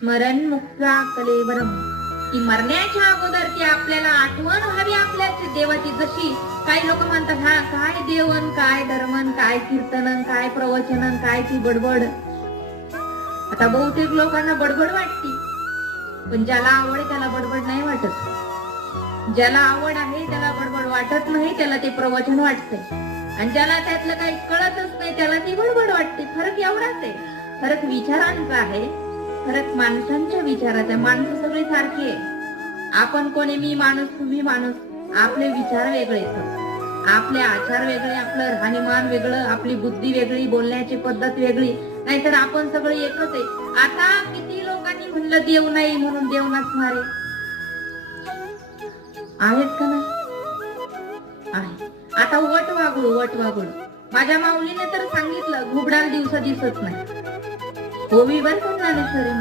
स्मरण मुक्त्वा कलेवरम, की मरण्याच्या अगोदर ती आपल्याला आठवण व्हावी आपल्याच देवाची. जशी काही लोक म्हणतात, हा काय देवन, काय धर्मन, काय कीर्तनन, काय प्रवचनन, काय ती बडबड. आता बहुतेक लोकांना बडबड वाटती, पण ज्याला आवड आहे त्याला बडबड नाही वाटत. ज्याला आवड आहे त्याला बडबड वाटत नाही, त्याला ते प्रवचन वाटते. आणि ज्याला त्यातलं काही कळतच नाही त्याला ती बडबड वाटते. फरक एवढाच आहे, फरक विचारांचा आहे, फरक माणसांच्या विचाराचा. माणसं सगळी सारखी आहे. आपण कोणी, मी माणूस तुम्ही माणूस, आपले विचार वेगळे, आपले आचार वेगळे, आपलं राहणीमान वेगळं, आपली बुद्धी वेगळी, बोलण्याची पद्धत वेगळी. नाहीतर आपण सगळे एकच आहे. आता किती लोकांनी म्हणलं देव नाही म्हणून देव नसणारे आहेत का नाही? आहे. आता वट वागुळ, माझ्या माऊलीने तर सांगितलं, घुबडाला दिवसा दिसत नाही. होवी बर का ज्ञानेश्वरी.